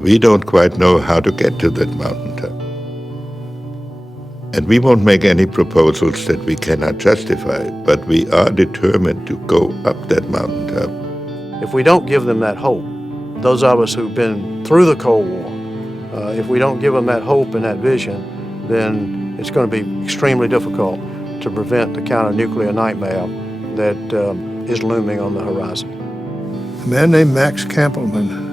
We don't quite know how to get to that mountaintop. And we won't make any proposals that we cannot justify, but we are determined to go up that mountaintop. If we don't give them that hope, those of us who've been through the Cold War, if we don't give them that hope and that vision, then it's going to be extremely difficult to prevent the kind of nuclear nightmare that is looming on the horizon. A man named Max Kampelman,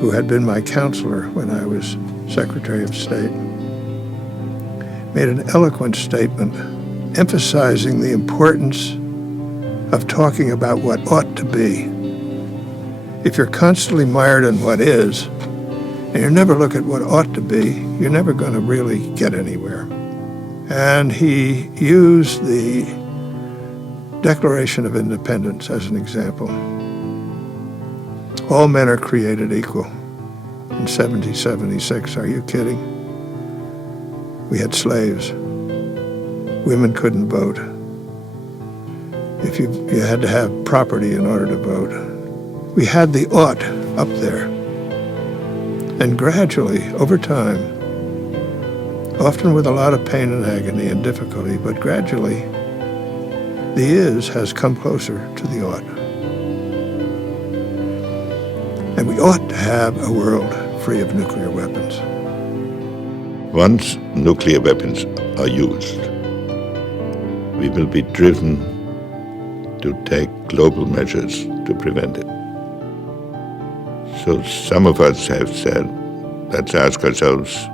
who had been my counselor when I was Secretary of State, made an eloquent statement emphasizing the importance of talking about what ought to be. If you're constantly mired in what is, and you never look at what ought to be, you're never going to really get anywhere. And he used the Declaration of Independence as an example. All men are created equal. In 1776, are you kidding? We had slaves. Women couldn't vote. You had to have property in order to vote. We had the ought up there. And gradually, over time, often with a lot of pain and agony and difficulty, but gradually, the is has come closer to the ought. And we ought to have a world free of nuclear weapons. Once nuclear weapons are used, we will be driven to take global measures to prevent it. So some of us have said, let's ask ourselves,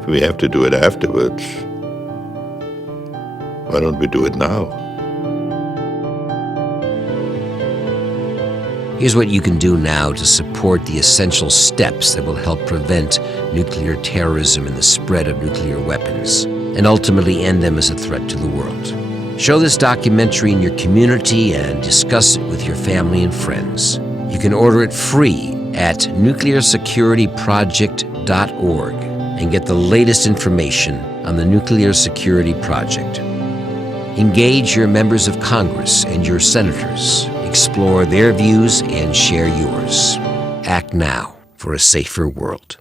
if we have to do it afterwards, why don't we do it now? Here's what you can do now to support the essential steps that will help prevent nuclear terrorism and the spread of nuclear weapons, and ultimately end them as a threat to the world. Show this documentary in your community and discuss it with your family and friends. You can order it free at nuclearsecurityproject.org and get the latest information on the Nuclear Security Project. Engage your members of Congress and your senators. Explore their views and share yours. Act now for a safer world.